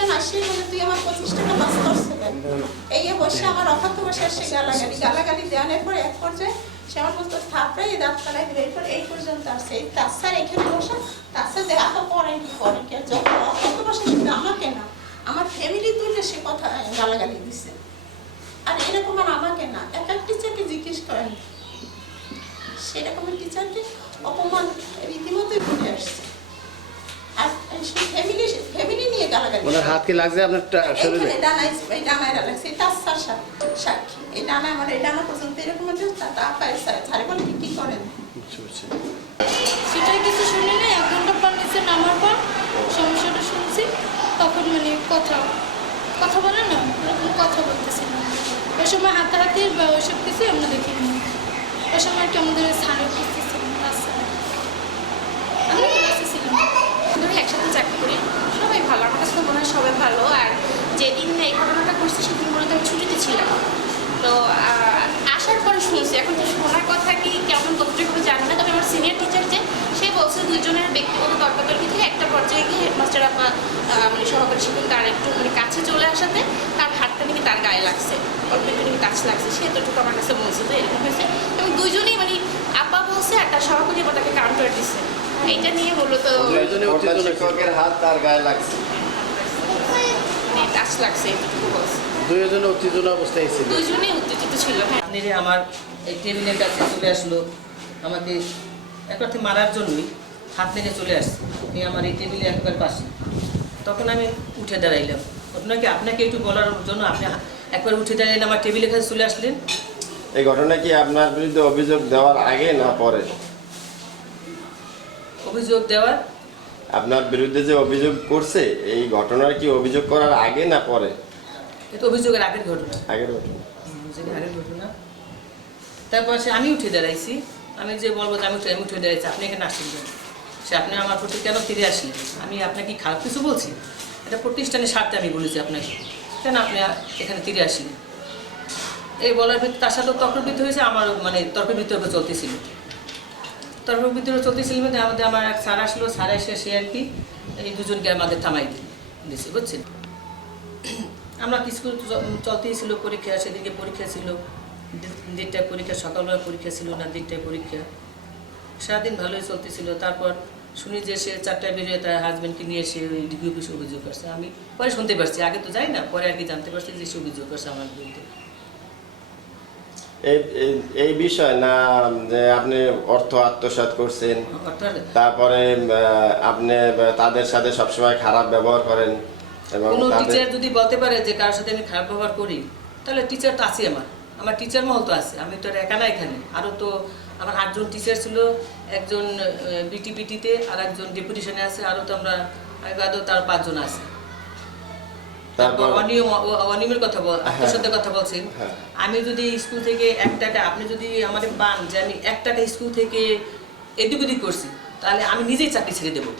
এখানে আসলেই বলে তুই আমার 25 টাকা লস করছে কেন? এই বসে আমার অখাদ্য বসে আসছে গালাগালি দেওয়ানোর পরে এক পর্যায়ে সে আমার বলতো থাপড়াই দাঁত ফেলাই দিলে এরপর এই পর্যন্ত আসছে। এই তাছাড়া এখানে বসা তাছাড়া দেখা তো পরে কি করে কে যখন অখাদ্য বসে শুধু আমাকে না আমার ফ্যামিলি তুললে সে কথা গালাগালি দিছে। আর এরকম আর আমাকে না এক এক টিচারকে জিজ্ঞেস করেন সেরকমের টিচারকে অপমান রীতিমতোই করে আসছে। আর ফ্যামিলি নিয়ে গালাগালি। ওনার হাত কি লাগছে আপনার শরীরে? এই ডানায় লাগছে তার সাক্ষী এই ডানা আমার এই ডানা পর্যন্ত এরকম ছাড়ে বলে কি করেন সেটাই কিছু শুনি না। 1 ঘন্টা পর নিচে নামার পর সমস্যাটা শুনছি, তখন মানে কথা বলে না, এরকম কথা বলতেছি না। ওই সময় হাতাহাতি বা ওইসব কিছু আমরা দেখিনি। ওই সময় কি আমাদের স্থানীয় কিছু ছিল আমরা ক্লাসে ছিলাম, ধরে একসাথে চাকরি করি, সবাই ভালো, আমার কাছে তো মনে হয় সবাই ভালো। আর যেদিন এই ঘটনাটা ঘটছে সেদিন মূলত আমি ছুটিতে ছিলাম, তো আসার পরে শুনছি। এখন তো শোনার কথা কি কেমন কতটুকু জানি না, তবে আমার সিনিয়র টিচার যে সে বলছে দুইজনের ব্যক্তিগত তর্কাতর্কি থেকে একটা পর্যায়ে গিয়ে হেডমাস্টার আপা মানে সহকারী শিক্ষক তার একটু মানে কাছে চলে আসাতে তার হাতটা নাকি তার গায়ে লাগছে, অল্প একটু নাকি টাচ লাগছে, সে এতটুকু আমার কাছে বলছে যে এরকম হয়েছে। এবং দুইজনেই মানে আপা বলছে আর তার সহকারী আপা তাকে কাউন্টার দিচ্ছে। এইটা নিয়ে মূলত শিক্ষকের হাত তার গায়ে লাগছে, মানে টাচ লাগছে এতটুকু বলছে। দুইজনে উত্তেজনা অবস্থায় ছিল। দুইজনেই উত্তেজিত ছিল। হ্যাঁ, আপনারা আমার এই টেবিলের কাছে চলে আসলো, আমাকে একবারে মারার জন্যই হাত নেড়ে চলে আসছে এই আমার এই টেবিলে একবার পাশে। তখন আমি উঠে দাঁড়াইলাম। ঘটনাকে আপনাকে একটু বলার জন্য আপনি একবার উঠে দাঁড়ালেন, আমার টেবিলের কাছে চলে আসলেন। এই ঘটনা কি আপনার বিরুদ্ধে অভিযোগ দেওয়ার আগে না পরে? অভিযোগ দেওয়ার, আপনার বিরুদ্ধে যে অভিযোগ করছে এই ঘটনার কি অভিযোগ করার আগে না পরে? এটা অভিযোগের আগের ঘটনা, আগের ঘটনা। অভিযোগের আগের ঘটনা। তারপর সে আমি উঠে দাঁড়াইছি, আমি যে বলবো যে আমি উঠে দাঁড়াইছি, আপনি এখানে আসছেন কেন? সে আপনি আমার প্রতি কেন ফিরে আসলেন? আমি আপনাকে কি খারাপ কিছু বলছি? এটা প্রতিষ্ঠানের স্বার্থে আমি বলেছি আপনাকে, কেন আপনি এখানে ফিরে আসলেন? এই বলার ভিতরে তার সাথে তর্ক বিতর্ক হয়েছে, আমার মানে তর্ক বিতর্ক চলতেছিল। তর্ক বিতর্ক চলতেছিল মধ্যে আমার এক স্যার আসলো, স্যার এসে সে আর কি এই দুজনকে আমাদের থামাই দিয়েছে, বুঝছেন? আমরা স্কুল চলতেই ছিল, পরীক্ষা, সেদিকে পরীক্ষা ছিল, 1টায় পরীক্ষা, সকালবেলা পরীক্ষা ছিল না, 1টায় পরীক্ষা, সারাদিন ভালোই চলতেছিল। তারপর শুনি যে সে 4টায় বেরিয়ে তার হাজব্যান্ডকে নিয়ে সে ওই ডিগ্রি অফিসে অভিযোগ করছে। আমি পরে শুনতে পারছি, আগে তো যাই না, পরে আর কি জানতে পারছি যে সে অভিযোগ করছে আমার বিরুদ্ধে। এই বিষয় না যে আপনি অর্থ আত্মসাৎ করছেন, অর্থাৎ তারপরে আপনি তাদের সাথে সবসময় খারাপ ব্যবহার করেন এবং কোনো টিচার যদি বলতে পারে যে কারোর সাথে আমি খারাপ ব্যবহার করি, তাহলে টিচার তো আছে, আমার টিচার মহল তো আছে, আমি তো আর একা না এখানে। আরও তো আমার 8 জন টিচার ছিল, একজন বিটিপিটিতে, আর একজন ডেপুটেশনে আছে, আরও তো আমরা বাদেও তার 5 জন আছে। তারপর অনিয়মের কথা আত্মসাতের কথা বলছেন। আমি যদি স্কুল থেকে 1 টাকা, আপনি যদি আমাদের পান যে আমি 1 টাকা স্কুল থেকে এদিক ওদিক করছি, তাহলে আমি নিজেই চাকরি ছেড়ে দেবো।